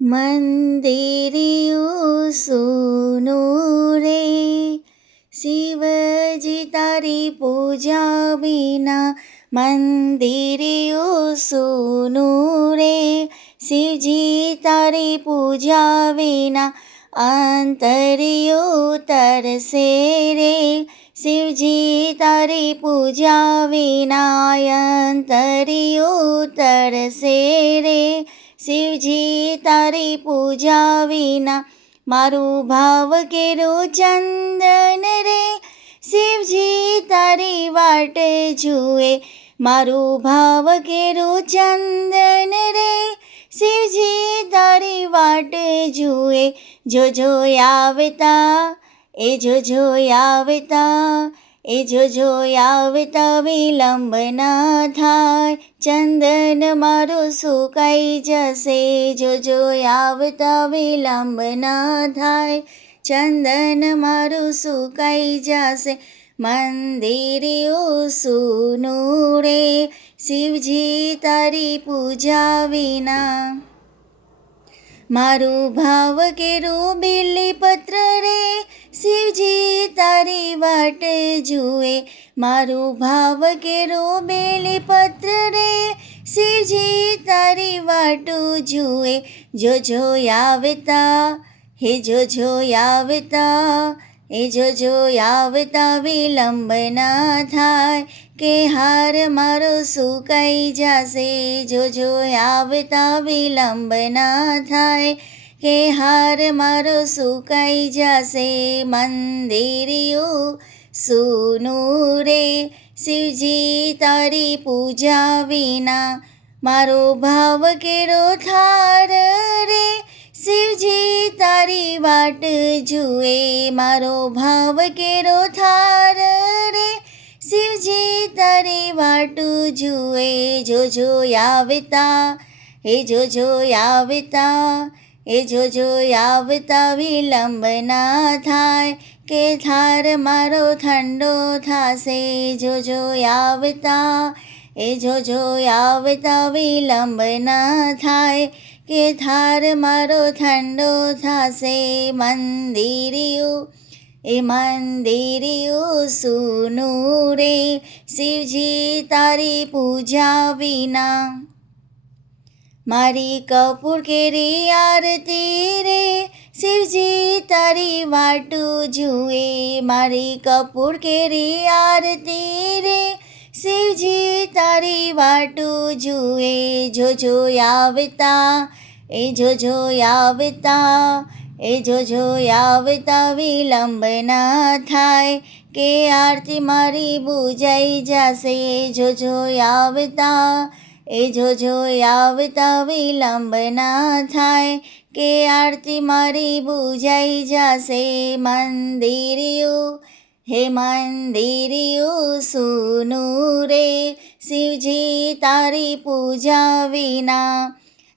મંદિરિયું સૂનું રે, શિવજી તારી પૂજા વિના. મંદિરિયું સૂનું રે, શિવજી તારી પૂજા વિના. અંતરિયું તરસે રે, શિવજી તારી પૂજા વિના. અંતરિયું તરસે રે, શિવજી તારી પૂજા વિના. મારું ભાવ કેરું ચંદન રે, શિવજી તારી વાટ જુએ. મારું ભાવ કેરું ચંદન રે, શિવજી તારી વાટ જુએ. જોજો આવતા, એ જોજો આવતા, એ જોજો આવતા વિલંબ ના થાય. ચંદન મારું સુકાઈ જશે, જોજો આવતા વિલંબ ના થાય. ચંદન મારું સુકાઈ જશે. મંદિરિયું સૂનું રે, શિવજી તારી પૂજા વિના. મારું ભાવ કેરું બીલીપત્ર રે, શિવજી તારી વાટ જુએ. મારું ભાવ કેરું બીલીપત્ર રે, શિવજી તારી વાટ જુએ. જોજો આવતા, હે જોજો આવતા, એ જોજો આવતા વિલંબ ના થાય. કે હાર મારો સુકાઈ જશે, જોજો આવતા વિલંબ ના થાય. કે હાર મારો સુકાઈ જશે. મંદિરિયું સૂનું રે, શિવજી તારી પૂજા વિના. મારો ભાવ કેરો થાર રે, શિવજી તારી વાટ જુએ. મારો ભાવ કેરો થાર રે, શિવજી તારી વાટ જુએ. જોજો આવતા, એ જોજો આવતા, એ જોજો આવતા વિલંબ ના થાય. કે થાર મારો ઠંડો થાશે, જોજો આવતા, એ જોજો આવતા વિલંબ ના થાય. કે થાર મારો ઠંડો થાશે. મંદિરિયું, એ મંદિરિયું સૂનું રે, શિવજી તારી પૂજા વિના. મારી કપૂર કેરી આરતી રે, શિવજી તારી વાટ જુએ. મારી કપૂર કેરી આરતી રે, શિવજી તારી વાટ જુએ. જોજો આવતા, એ જોજો આવતા, એ જોજો આવતા વિલંબ ના થાય. કે આરતી મારી બુજાઈ જશે, જોજો આવતા, એ જોજો આવતા વિલંબ ના થાય. કે આરતી મારી બુજાઈ જશે. મંદિરિયું, હે મંદિરિયું સૂનું રે, શિવજી તારી પૂજા વિના.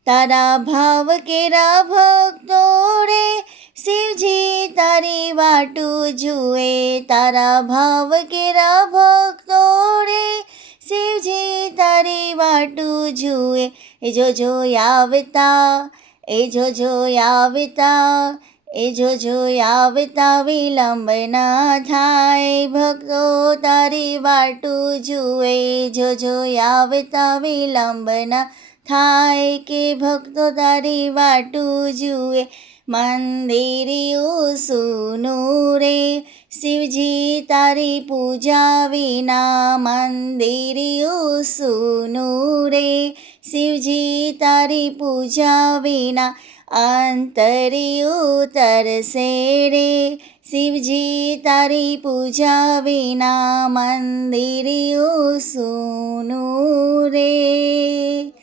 તારા ભાવ કેરા ભક્તો રે, શિવજી તારી વાટ જુએ. તારા ભાવ કેરા ભક્તો રે, શિવજી તારી વાટ જુએ. એ જોજો આવતા, એ જોજો આવતા, એ જોજો આવતા વિલંબ ના થાય. ભક્તો તારી વાટ જુએ, જોજો આવતા વિલંબ ના થાય. કે ભક્તો તારી વાટ જુએ. મંદિરિયું સૂનું રે, શિવજી તારી પૂજા વિના. મંદિરિયું સૂનું રે, શિવજી તારી પૂજા વિના. અંતરિયું તરસે રે, શિવજી તારી પૂજા વિના. મંદિરિયું સૂનું રે,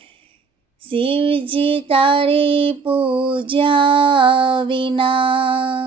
શિવજી તારી પૂજા વિના.